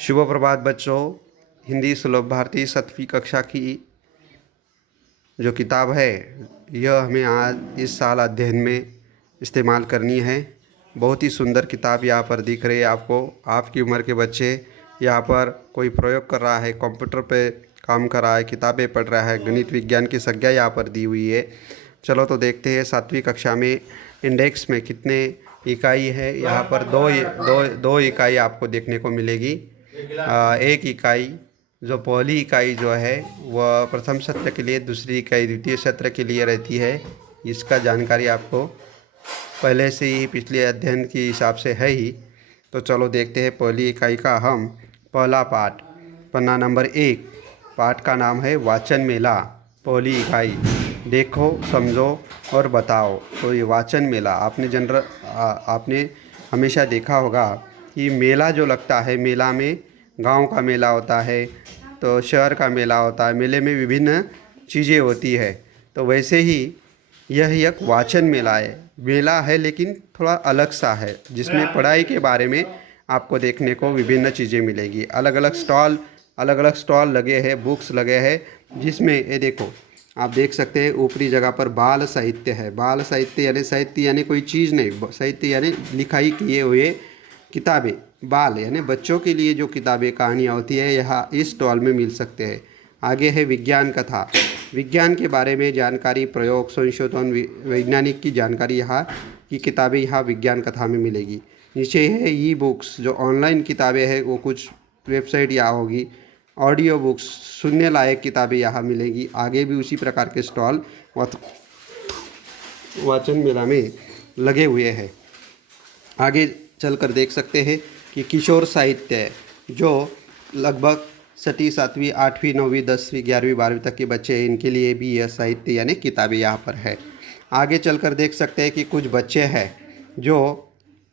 शुभ प्रभात बच्चों। हिंदी सुलभ भारती 7वीं कक्षा की जो किताब है यह हमें आज इस साल अध्ययन में इस्तेमाल करनी है। बहुत ही सुंदर किताब यहाँ पर दिख रही है आपको। आपकी उम्र के बच्चे यहाँ पर कोई प्रयोग कर रहा है, कंप्यूटर पे काम कर रहा है, किताबें पढ़ रहा है, गणित विज्ञान की संज्ञा यहाँ पर दी हुई है। चलो तो देखते हैं 7वीं कक्षा में इंडेक्स में कितने इकाई है। यहाँ पर दो इकाई आपको देखने को मिलेगी। एक इकाई जो पहली इकाई जो है वह प्रथम सत्र के लिए, दूसरी इकाई द्वितीय सत्र के लिए रहती है। इसका जानकारी आपको पहले से ही पिछले अध्ययन के हिसाब से है ही। तो चलो देखते हैं पहली इकाई का हम पहला पाठ, पन्ना नंबर 1। पाठ का नाम है वाचन मेला। पहली इकाई देखो, समझो और बताओ। तो ये वाचन मेला आपने हमेशा देखा होगा कि मेला जो लगता है, मेला में गांव का मेला होता है तो शहर का मेला होता है। मेले में विभिन्न चीज़ें होती है। तो वैसे ही यह एक वाचन मेला है। मेला है लेकिन थोड़ा अलग सा है, जिसमें पढ़ाई के बारे में आपको देखने को विभिन्न चीज़ें मिलेगी। अलग अलग स्टॉल लगे हैं, बुक्स लगे हैं, जिसमें ये देखो आप देख सकते हैं ऊपरी जगह पर बाल साहित्य है। बाल साहित्य यानी कोई चीज़ नहीं, साहित्य यानी लिखाई किए हुए किताबें। बाल यानी बच्चों के लिए जो किताबें, कहानियाँ होती है, यहाँ इस स्टॉल में मिल सकते हैं। आगे है विज्ञान कथा। विज्ञान के बारे में जानकारी, प्रयोग, संशोधन, वैज्ञानिक की जानकारी यहाँ की किताबें यहाँ विज्ञान कथा में मिलेगी। नीचे है ई बुक्स, जो ऑनलाइन किताबें हैं, वो कुछ वेबसाइट यहाँ होगी। ऑडियो बुक्स, सुनने लायक किताबें यहाँ मिलेगी। आगे भी उसी प्रकार के स्टॉल वाचन मेला में लगे हुए हैं। आगे चलकर देख सकते हैं कि किशोर साहित्य, जो लगभग 6वीं, 7वीं, 8वीं, 9वीं, 10वीं, 11वीं, 12वीं तक के बच्चे हैं, इनके लिए भी यह साहित्य यानी किताबें यहाँ पर है। आगे चलकर देख सकते हैं कि कुछ बच्चे हैं जो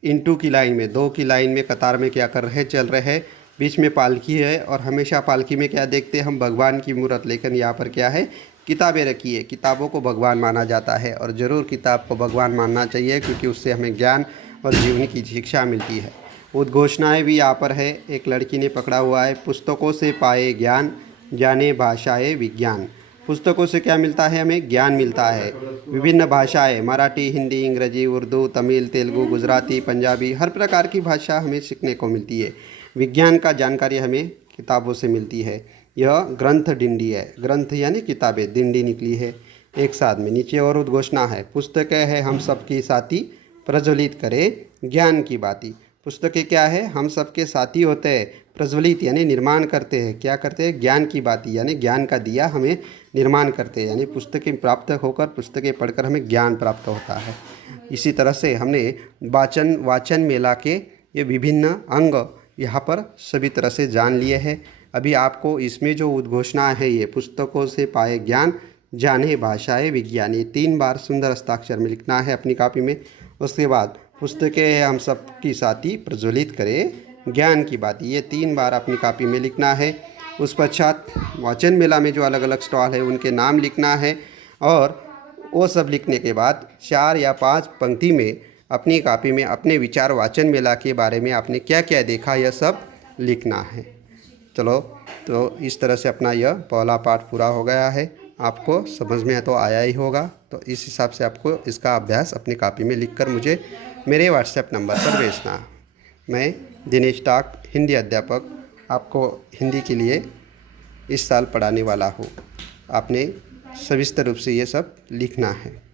इंटू की लाइन में, 2 की लाइन में कतार में क्या कर रहे हैं, चल रहे हैं। बीच में पालकी है और हमेशा पालकी में क्या देखते हैं हम, भगवान की मूर्त। लेकिन यहाँ पर क्या है, किताबें रखी है। किताबों को भगवान माना जाता है और ज़रूर किताब को भगवान मानना चाहिए, क्योंकि उससे हमें ज्ञान और जीवन की शिक्षा मिलती है। उद्घोषणाएँ भी यहाँ पर है। एक लड़की ने पकड़ा हुआ है, पुस्तकों से पाए ज्ञान, जाने भाषाएं विज्ञान। पुस्तकों से क्या मिलता है, हमें ज्ञान मिलता है। विभिन्न भाषाएं, मराठी, हिंदी, अंग्रेजी, उर्दू, तमिल, तेलुगु, गुजराती, पंजाबी, हर प्रकार की भाषा हमें सीखने को मिलती है। विज्ञान का जानकारी हमें किताबों से मिलती है। यह ग्रंथ डिंडी है। ग्रंथ यानी किताबें, डिंडी निकली है एक साथ में। नीचे और उद्घोषणा है, पुस्तकें है हम सबकी साथी, प्रज्वलित करे ज्ञान की बाती। पुस्तकें क्या है, हम सबके साथी होते हैं। प्रज्वलित यानी निर्माण करते हैं। क्या करते हैं, ज्ञान की बाती यानी ज्ञान का दिया हमें निर्माण करते हैं। यानी पुस्तकें प्राप्त होकर, पुस्तकें पढ़कर हमें ज्ञान प्राप्त होता है। इसी तरह से हमने वाचन मेला के ये विभिन्न अंग यहाँ पर सभी तरह से जान लिए हैं। अभी आपको इसमें जो उद्घोषणा है, ये पुस्तकों से पाए ज्ञान, जाने भाषाएं विज्ञान, ये 3 बार सुंदर हस्ताक्षर में लिखना है अपनी कॉपी में। उसके बाद पुस्तकें हम सब की साथी, प्रज्वलित करे ज्ञान की बात, ये 3 बार अपनी कॉपी में लिखना है। उस पश्चात वाचन मेला में जो अलग अलग स्टॉल है उनके नाम लिखना है, और वो सब लिखने के बाद 4 या 5 पंक्ति में अपनी कॉपी में अपने विचार वाचन मेला के बारे में आपने क्या क्या देखा, यह सब लिखना है। चलो, तो इस तरह से अपना यह पहला पाठ पूरा हो गया है। आपको समझ में तो आया ही होगा। तो इस हिसाब से आपको इसका अभ्यास अपनी कॉपी में लिखकर मुझे मेरे व्हाट्सएप नंबर पर भेजना। मैं दिनेश टाक, हिंदी अध्यापक, आपको हिंदी के लिए इस साल पढ़ाने वाला हूँ। आपने सविस्तर रूप से ये सब लिखना है।